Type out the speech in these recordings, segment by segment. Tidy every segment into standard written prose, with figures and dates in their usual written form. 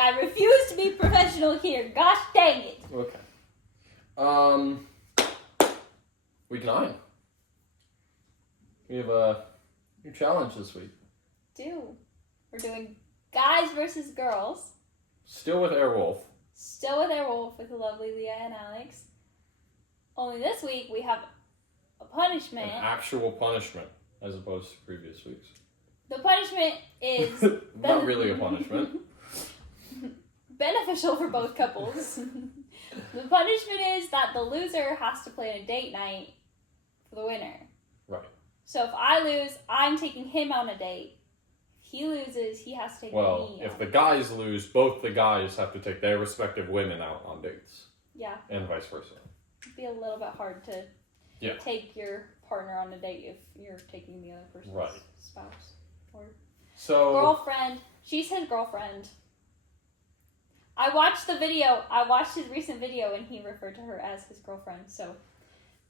I refuse to be professional here. Gosh dang it. Okay. Week 9. We have a new challenge this week. We're doing guys versus girls. Still with Airwolf. Still with Airwolf with the lovely Leah and Alex. Only this week we have a punishment. An actual punishment, as opposed to previous weeks. The punishment is... Not really a punishment. beneficial for both couples. The punishment is that the loser has to play a date night for the winner. Right. So if I lose, I'm taking him on a date. If he loses, he has to take me Well, if the guys lose, both the guys have to take their respective women out on dates. Yeah. And vice versa. It'd be a little bit hard to take your partner on a date if you're taking the other person's spouse. Or girlfriend. She said girlfriend. I watched the video. I watched his recent video and he referred to her as his girlfriend. So,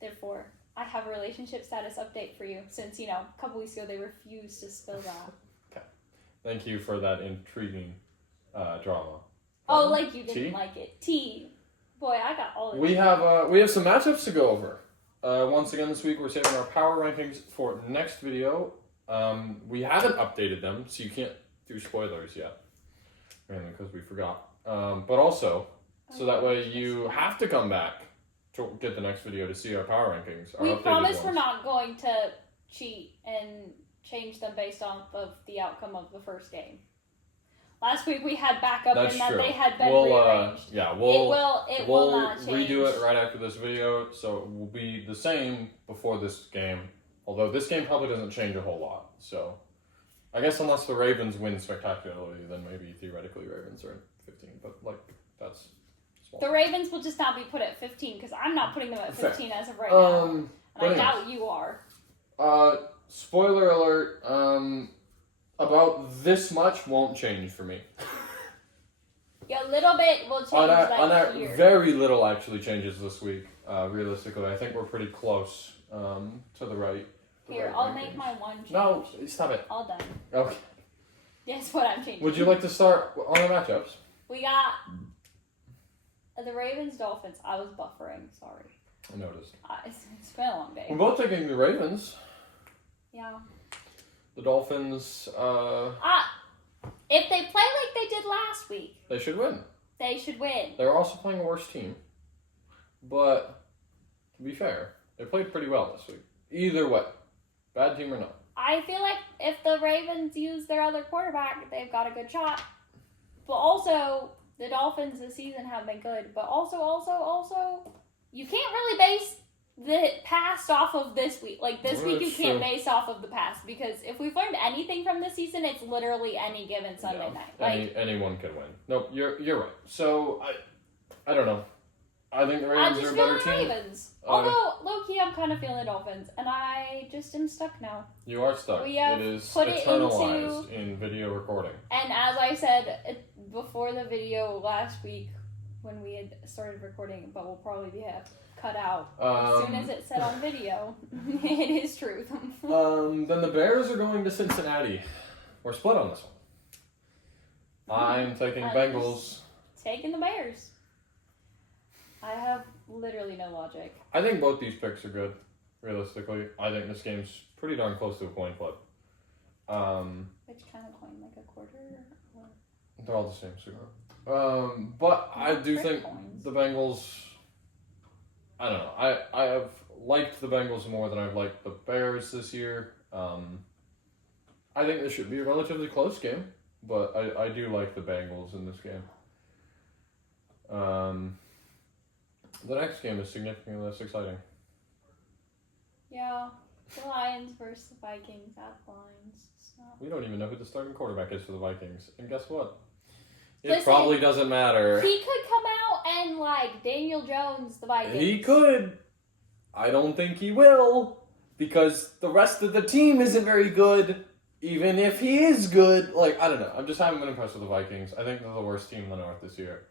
therefore, I have a relationship status update for you since, a couple weeks ago they refused to spill that. Okay. Thank you for that intriguing drama. Oh, like you didn't like it. T. Boy, I got all of it. We have some matchups to go over. Once again this week we're saving our power rankings for next video. We haven't updated them, so you can't do spoilers yet. Mainly because we forgot. But also, so that way you have to come back to get the next video to see our power rankings. Our we updated promise ones. we're not going to cheat and change them based off of the outcome of the first game. Last week we had backup That's and that true. they had been we'll, rearranged. We'll will not change. redo it right after this video, so it will be the same before this game. Although this game probably doesn't change a whole lot, so I guess unless the Ravens win spectacularly, then maybe theoretically Ravens are at 15. But that's small. The Ravens will just not be put at 15 because I'm not putting them at 15 as of right now, and I doubt you are. Spoiler alert. About this much won't change for me. Yeah, a little bit will change. Very little actually changes this week. Realistically, I think we're pretty close to the right. Here, I'll make my one change. No, stop it. All done. Okay. Guess what I'm changing? Would you like to start on the matchups? We got the Ravens Dolphins. I was buffering. Sorry. I noticed. It's been a long day. We're both taking the Ravens. Yeah. The Dolphins. If they play like they did last week, They should win. They should win. They're also playing a worse team. But, to be fair, they played pretty well this week. Either way. Bad team or not. I feel like if the Ravens use their other quarterback, they've got a good shot. But also, the Dolphins this season have been good. But also, you can't really base the past off of this week. Like, this week you can't base off of the past. Because if we've learned anything from this season, it's literally any given Sunday night. Anyone can win. Nope, you're right. So, I don't know. I think the Ravens are a better team. Ravens. Although, low-key, I'm kind of feeling Dolphins. And I just am stuck now. You are stuck. We have it is put eternalized in video recording. And as I said before the video last week, when we had started recording, but we'll probably be cut out as soon as it's said on video. It is truth. Then the Bears are going to Cincinnati. We're split on this one. I'm taking Bengals. Taking the Bears. I have literally no logic. I think both these picks are good, realistically. I think this game's pretty darn close to a coin flip. Which kind of coin? Like a quarter? Or... They're all the same, so. But I do think the Bengals... I don't know. I have liked the Bengals more than I've liked the Bears this year. I think this should be a relatively close game, but I do like the Bengals in this game. The next game is significantly less exciting. Yeah. The Lions versus the Vikings at the Lions. So. We don't even know who the starting quarterback is for the Vikings. And guess what? It probably doesn't matter. He could come out and, Daniel Jones, the Vikings. He could. I don't think he will. Because the rest of the team isn't very good. Even if he is good. I don't know. I just haven't been impressed with the Vikings. I think they're the worst team in the North this year.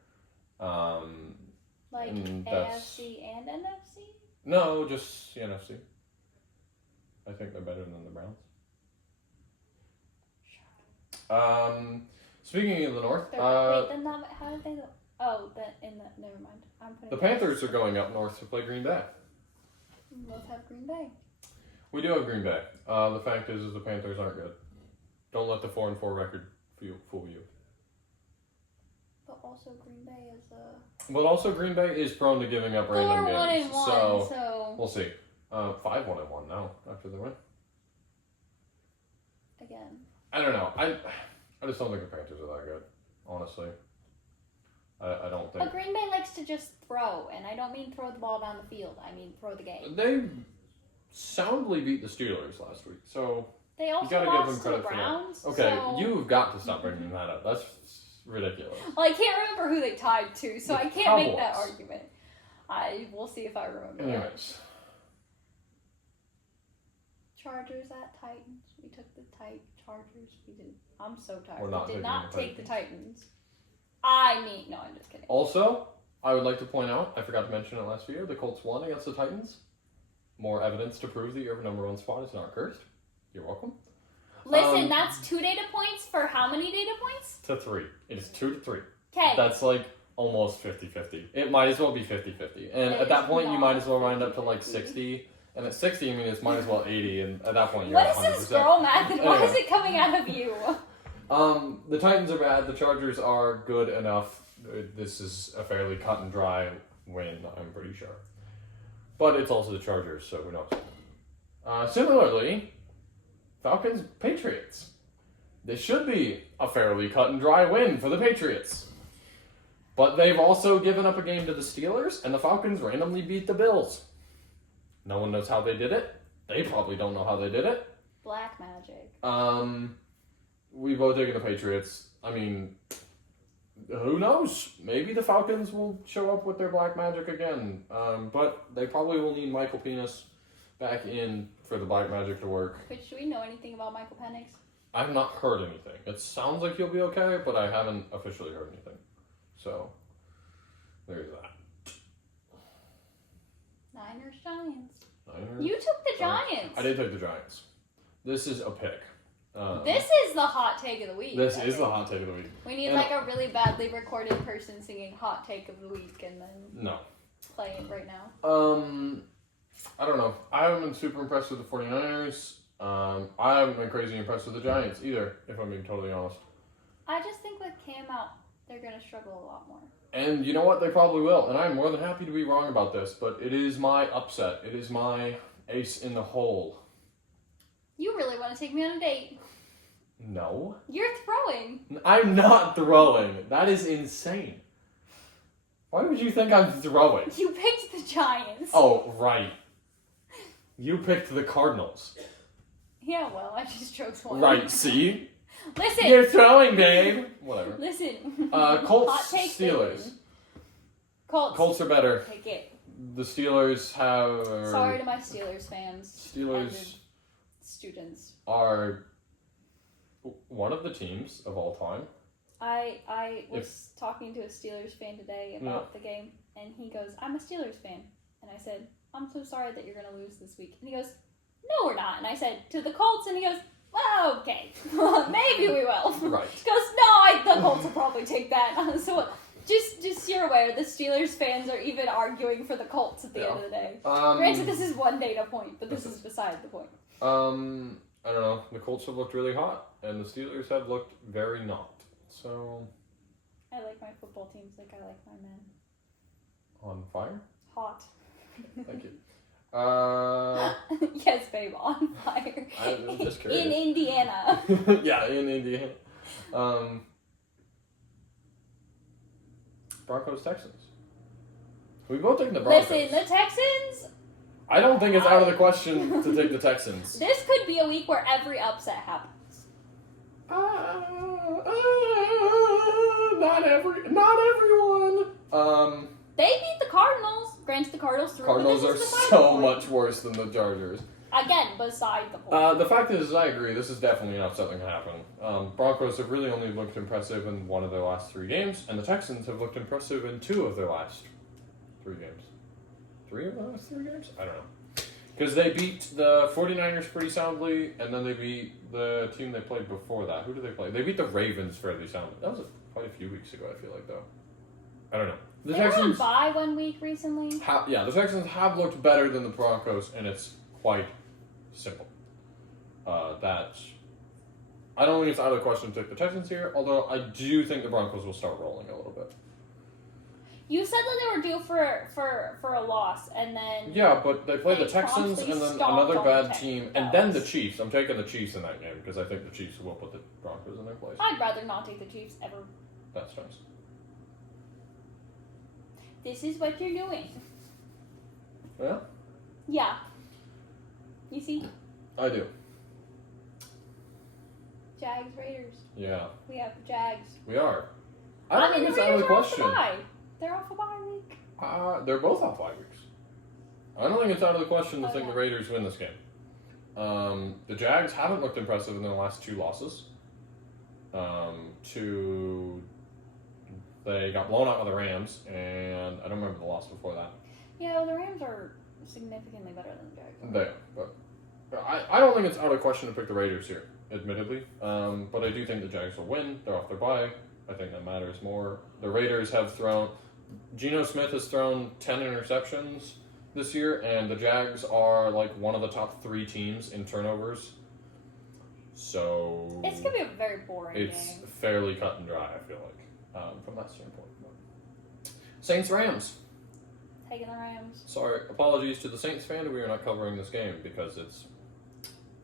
AFC and NFC? No, just the NFC. I think they're better than the Browns. Speaking of the North, Wait, then that Panthers are going up north to play Green Bay. We both have Green Bay. We do have Green Bay. The fact is the Panthers aren't good. Don't let the 4-4 record fool you. But also Green Bay is But also Green Bay is prone to giving up random games. 4-1-1, so we'll see. 5-1-1 now after the win. Again. I don't know. I just don't think the Panthers are that good, honestly. I don't think. But Green Bay likes to just throw, and I don't mean throw the ball down the field. I mean throw the game. They soundly beat the Steelers last week, so they also you gotta lost give them credit to the Browns. For that. Okay, so... you've got to stop bringing that up. That's ridiculous. Well, I can't remember who they tied to, so the I can't Cowboys. make that argument. We'll see if I remember. Anyways. Chargers at Titans. We took the Chargers. We did. I'm so tired. We're not we did not taking take the Titans. I mean, no, I'm just kidding. Also, I would like to point out, I forgot to mention it last year, the Colts won against the Titans. More evidence to prove that your number one spot is not cursed. You're welcome. Listen, that's 2 data points for how many data points? To 3. It is 2 to 3. Okay. That's like almost 50-50. It might as well be 50-50. And at that point, you might as well round up to like 60. And at 60, I mean, it's might as well 80. And at that point, you're What is 100%. this girl math and why is it coming out of you? The Titans are bad. The Chargers are good enough. This is a fairly cut and dry win, I'm pretty sure. But it's also the Chargers, so who knows. Similarly, Falcons, Patriots. This should be a fairly cut and dry win for the Patriots. But they've also given up a game to the Steelers, and the Falcons randomly beat the Bills. No one knows how they did it. They probably don't know how they did it. Black magic. We both taken the Patriots. I mean, who knows? Maybe the Falcons will show up with their black magic again. But they probably will need Michael Penix back in for the black magic to work. But do we know anything about Michael Penix? I've not heard anything. It sounds like he'll be okay, but I haven't officially heard anything. So, there's that. Niners, Giants. Niners? You took the Giants. I did take the Giants. This is a pick. This is the hot take of the week. This is the hot take of the week. We need like a really badly recorded person singing hot take of the week and then play it right now. I don't know. I haven't been super impressed with the 49ers. I haven't been crazy impressed with the Giants either, if I'm being totally honest. I just think with Cam out, they're going to struggle a lot more. And you know what? They probably will. And I'm more than happy to be wrong about this, but it is my upset. It is my ace in the hole. You really want to take me on a date? No. You're throwing. I'm not throwing. That is insane. Why would you think I'm throwing? You picked the Giants. Oh, right. You picked the Cardinals. Yeah, well, I just chose one. Right, see? Listen. You're throwing, babe. Whatever. Listen. Colts, Hot take Steelers. thing. Colts are better. Take it. The Steelers have... Sorry to my Steelers fans. Steelers students are one of the teams of all time. I was talking to a Steelers fan today about the game, and he goes, "I'm a Steelers fan," and I said, "I'm so sorry that you're going to lose this week," and he goes, "No, we're not," and I said, "To the Colts," and he goes, "Well, okay, maybe we will." Right. He goes, "No, the Colts will probably take that." So just so you're aware, the Steelers fans are even arguing for the Colts at the end of the day. Granted, this is one data point, but this is beside the point. I don't know. The Colts have looked really hot, and the Steelers have looked very not. So... I like my football teams like I like my men. On fire? Hot. Thank you. Yes, babe, on fire. I'm just curious. In Indiana. Yeah, in Indiana. Broncos, Texans. We both take the Broncos. Listen, the Texans... I don't think it's out of the question to take the Texans. This could be a week where every upset happens. Not everyone. They beat the Cardinals. Granted, the Cardinals threw. Cardinals are so much worse than the Chargers. Again, beside the point. The fact is, I agree. This is definitely an upset that can happen. Broncos have really only looked impressive in one of their last 3 games, and the Texans have looked impressive in 2 of their last 3 games. 3 of the last 3 games? I don't know. Because they beat the 49ers pretty soundly, and then they beat the team they played before that. Who did they play? They beat the Ravens fairly soundly. That was quite a few weeks ago, I feel like, though. I don't know. The Texans were on bye 1 week recently. The Texans have looked better than the Broncos, and it's quite simple. I don't think it's out of the question to take the Texans here, although I do think the Broncos will start rolling a little bit. You said that they were due for a loss, and then... Yeah, but they play the Texans and then another bad team, and then the Chiefs. I'm taking the Chiefs in that game, because I think the Chiefs will put the Broncos in their place. I'd rather not take the Chiefs ever. That's nice. This is what you're doing. Yeah? Yeah. You see? I do. Jags, Raiders. Yeah. We have Jags. We are. I don't think it's out of the question. They're off a bye week. They're both off bye weeks. I don't think it's out of the question to think the Raiders win this game. The Jags haven't looked impressive in their last 2 losses. They got blown out by the Rams, and I don't remember the loss before that. Yeah, well, the Rams are significantly better than the Jags. They are, but I don't think it's out of the question to pick the Raiders here, admittedly. But I do think the Jags will win. They're off their bye. I think that matters more. The Raiders have thrown... Geno Smith has thrown 10 interceptions this year, and the Jags are like one of the top 3 teams in turnovers. So... It's going to be a very boring game. It's fairly cut and dry, I feel like, from that standpoint. Saints-Rams. Taking the Rams. Sorry, apologies to the Saints fan. We are not covering this game because it's...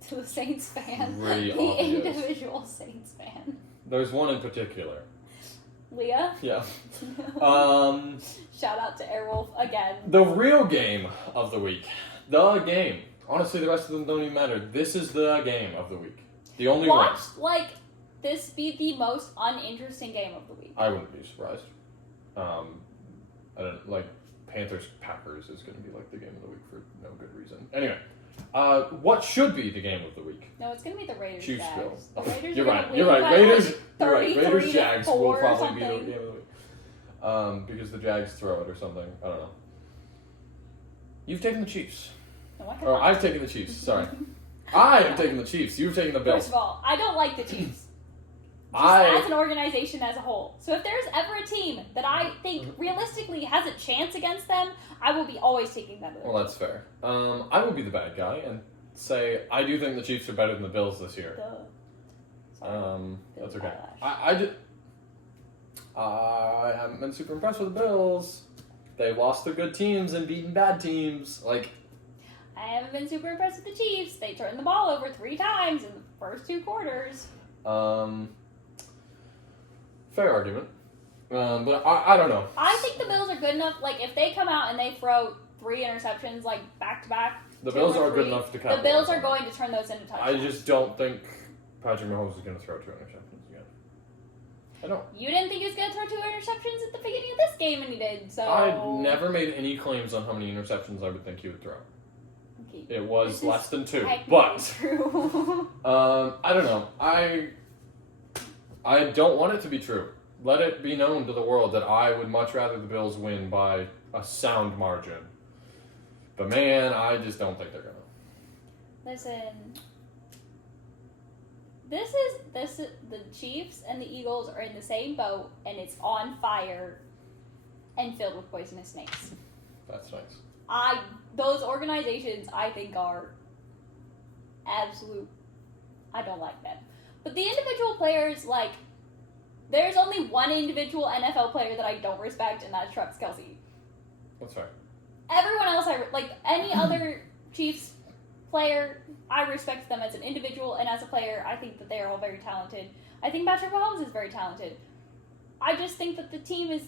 To the Saints fan. Really the obvious. Individual Saints fan. There's one in particular. Leah? Yeah. Shout out to Airwolf again. The real game of the week. The game. Honestly, the rest of them don't even matter. This is the game of the week. The only one. Watch, like, this be the most uninteresting game of the week. I wouldn't be surprised. I don't, like, Panthers-Packers is going to be, like, the game of the week for no good reason. Anyway. What should be the game of the week? No, it's going to be the Raiders. Chiefs Jags. Bill. The Raiders You're right. Raiders Jags will probably be the game of the week. Because the Jags throw it or something. I don't know. You've taken the Chiefs. No, I have not. I've taken the Chiefs. Sorry. I have taken the Chiefs. You've taken the Bills. First of all, I don't like the Chiefs. As an organization as a whole. So if there's ever a team that I think realistically has a chance against them, I will be always taking them. Well, that's fair. I will be the bad guy and say I do think the Chiefs are better than the Bills this year. That's okay. I haven't been super impressed with the Bills. They've lost to good teams and beaten bad teams. Like, I haven't been super impressed with the Chiefs. They turned the ball over 3 times in the first 2 quarters. Fair argument. But I don't know. I think the Bills are good enough. Like, if they come out and they throw 3 interceptions, like, back-to-back. The Bills are good enough to capitalize. The Bills are going to turn those into touchdowns. I just don't think Patrick Mahomes is going to throw 2 interceptions again. I don't. You didn't think he was going to throw 2 interceptions at the beginning of this game, and he did, so... I never made any claims on how many interceptions I would think he would throw. Okay. It was less than 2, but... True. I don't know. I don't want it to be true. Let it be known to the world that I would much rather the Bills win by a sound margin. But man, I just don't think they're gonna. Listen, the Chiefs and the Eagles are in the same boat, and it's on fire and filled with poisonous snakes. That's nice. Those organizations I think are absolute. I don't like them. But the individual players, like, there's only one individual NFL player that I don't respect, and that's Travis Kelce. That's fair. Everyone else, any other Chiefs player, I respect them as an individual, and as a player, I think that they are all very talented. I think Patrick Mahomes is very talented. I just think that the team is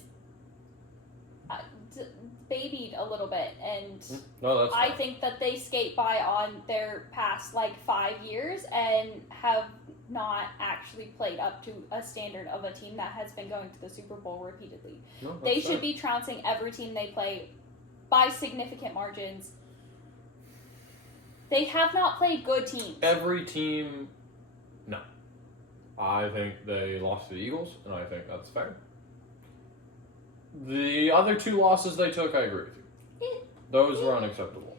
babied a little bit, and I think that they skate by on their past, 5 years, and have not actually played up to a standard of a team that has been going to the Super Bowl repeatedly. No, they should be trouncing every team they play by significant margins. They have not played good teams. Every team, no. I think they lost to the Eagles, and I think that's fair. The other 2 losses they took, I agree with you. Those were unacceptable.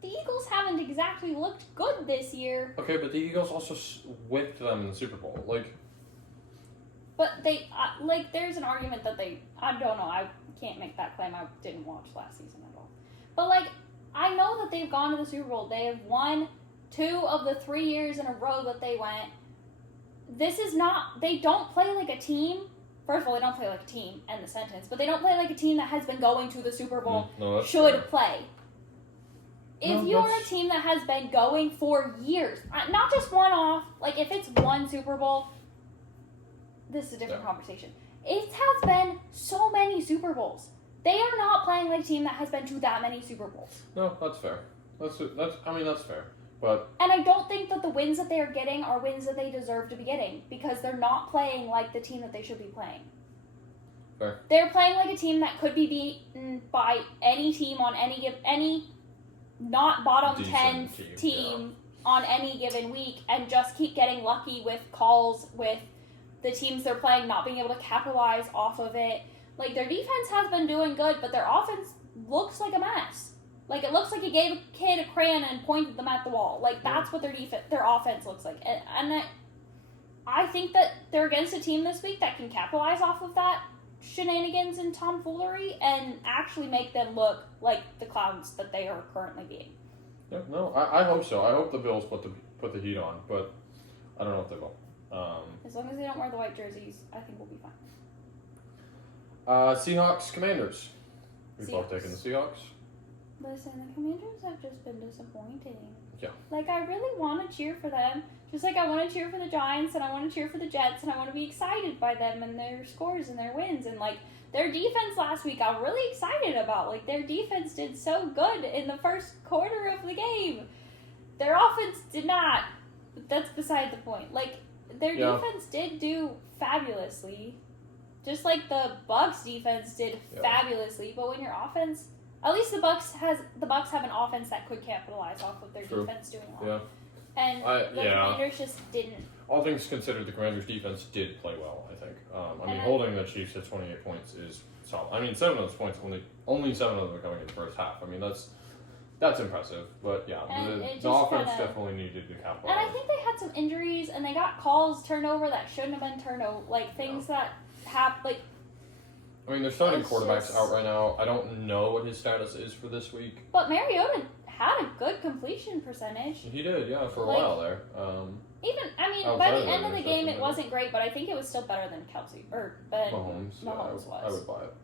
The Eagles haven't exactly looked good this year. Okay, but the Eagles also whipped them in the Super Bowl. But they, there's an argument that I don't know, I can't make that claim. I didn't watch last season at all. But, I know that they've gone to the Super Bowl. They have won 2 of the 3 years in a row that they went. This is not, they don't play like a team. First of all, they don't play like a team, end the sentence. But they don't play like a team that has been going to the Super Bowl should fair. Play. If you're a team that has been going for years, not just one off, if it's one Super Bowl, this is a different conversation. It has been so many Super Bowls. They are not playing like a team that has been to that many Super Bowls. No, that's fair. That's fair. But and I don't think that the wins that they are getting are wins that they deserve to be getting because they're not playing like the team that they should be playing. Fair. They're playing like a team that could be beaten by any team on any not bottom 10 team on any given week and just keep getting lucky with calls with the teams they're playing not being able to capitalize off of it. Their defense has been doing good, but their offense looks like a mess. It looks like you gave a kid a crayon and pointed them at the wall. That's what their offense looks like. And I think that they're against a team this week that can capitalize off of that shenanigans and tomfoolery and actually make them look like the clowns that they are currently being. Yeah, no, I hope so. I hope the Bills put the heat on, but I don't know if they will. As long as they don't wear the white jerseys, I think we'll be fine. Seahawks, Commanders. We've both taken the Seahawks. Listen, the Commanders have just been disappointing. Yeah. I really want to cheer for them. Just like I want to cheer for the Giants and I want to cheer for the Jets and I want to be excited by them and their scores and their wins. And, their defense last week I'm really excited about. Their defense did so good in the first quarter of the game. Their offense did not. But that's beside the point. Their defense did do fabulously. Just like the Bucs defense did fabulously. But when your offense... At least the Bucs have an offense that could capitalize off of their defense doing well. Yeah. And the Commanders just didn't. All things considered, the Commanders' defense did play well, I think. Holding the Chiefs at 28 points is solid. 7 of those points, only 7 of them are coming in the first half. That's impressive. But, the offense definitely needed to capitalize. And I think they had some injuries, and they got turnover that shouldn't have been turnover. Things that happen, they're starting quarterbacks out right now. I don't know what his status is for this week. But Mariota had a good completion percentage. He did, for a while there. By the end of the game, it wasn't great, but I think it was still better than Kelsey or than Mahomes was. I would buy it.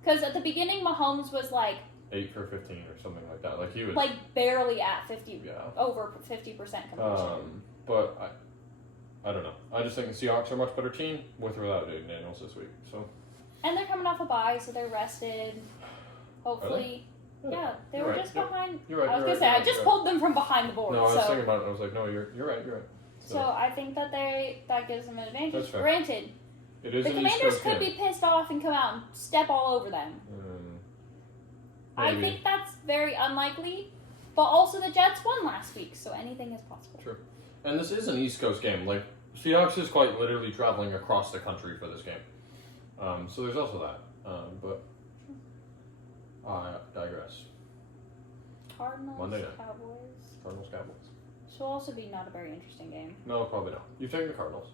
Because at the beginning, Mahomes was 8 for 15 or something like that. He was barely at 50, over 50% completion. But I don't know. I just think the Seahawks are a much better team with or without Jayden Daniels this week. So. And they're coming off a bye, so they're rested. Hopefully. Yeah, they were just behind. You're right. I was going to say, I just pulled them from behind the board. No, I was thinking about it. I was like, no, you're right. So I think that that gives them an advantage. That's fair. Granted, it is the Commanders could be pissed off and come out and step all over them. I think that's very unlikely. But also the Jets won last week, so anything is possible. True. And this is an East Coast game. Seahawks is quite literally traveling across the country for this game. So there's also that. But I digress. Cardinals, Monday night. Cowboys. This will also be not a very interesting game. No, probably not. You've taken the Cardinals.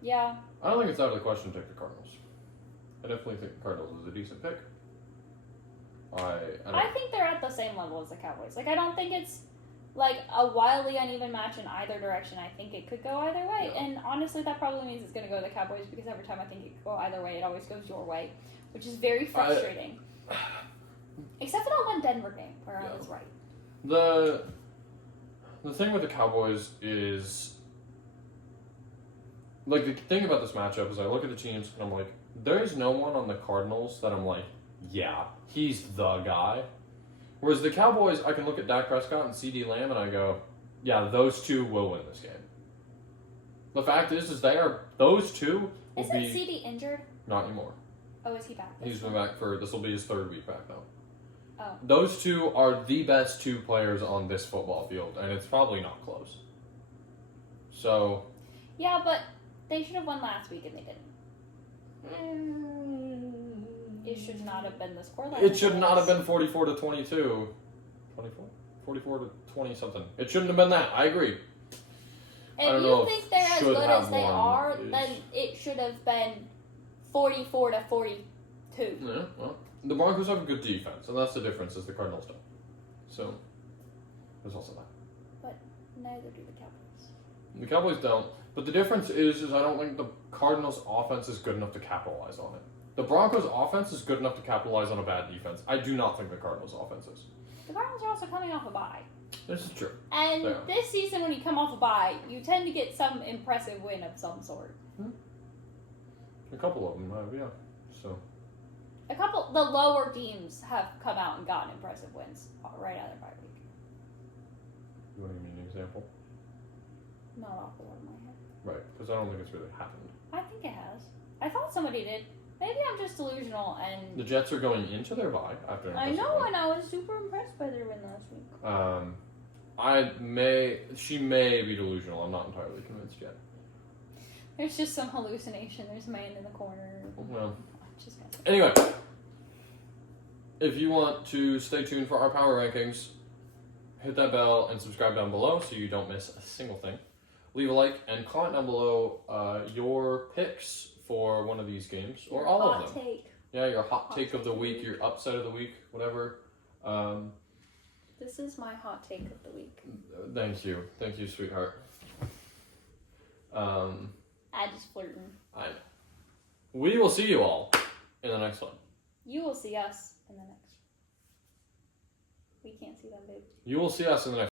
Yeah. I don't think it's out of the question to take the Cardinals. I definitely think the Cardinals is a decent pick. I think they're at the same level as the Cowboys. I don't think it's a wildly uneven match in either direction. I think it could go either way. Yeah. And honestly, that probably means it's going to go to the Cowboys because every time I think it could go either way, it always goes your way, which is very frustrating. Except for that one Denver game where I was right. The thing with the Cowboys is, the thing about this matchup is I look at the teams and I'm like, there's no one on the Cardinals that I'm like, yeah, he's the guy. Whereas the Cowboys, I can look at Dak Prescott and CeeDee Lamb and I go, yeah, those two will win this game. The fact is those two will Isn't CeeDee injured? Not anymore. Oh, is he back? He's been back this will be his 3rd week back now. Oh. Those two are the best 2 players on this football field, and it's probably not close. So. Yeah, but they should have won last week and they didn't. It should not have been the scoreline. It should not have been 44-22. 24? 44-20 something. It shouldn't have been that. I agree. If you think they're as good as they are, then it should have been 44 to 42. Yeah, well, the Broncos have a good defense, and that's the difference, is the Cardinals don't. So, there's also that. But neither do the Cowboys. The Cowboys don't. But the difference is I don't think the Cardinals' offense is good enough to capitalize on it. The Broncos' offense is good enough to capitalize on a bad defense. I do not think the Cardinals' offense is. The Cardinals are also coming off a bye. This is true. And this season, when you come off a bye, you tend to get some impressive win of some sort. A couple of them have, yeah. So. The lower teams have come out and gotten impressive wins right out of their bye week. You want to give me an example? Not off the top of my head. Right, because I don't think it's really happened. I think it has. I thought somebody did. Maybe I'm just delusional and... The Jets are going into their bye after an I know, and I was super impressed by their win last week. She may be delusional. I'm not entirely convinced yet. There's just some hallucination. There's a man in the corner. Well, anyway, if you want to stay tuned for our power rankings, hit that bell and subscribe down below so you don't miss a single thing. Leave a like and comment down below your picks for one of these games, or all of them. Take. Yeah, your hot take of the week, your upset of the week, whatever. This is my hot take of the week. Thank you, sweetheart. I just flirting. We will see you all in the next one. You will see us in the next one. We can't see them, babe. You will see us in the next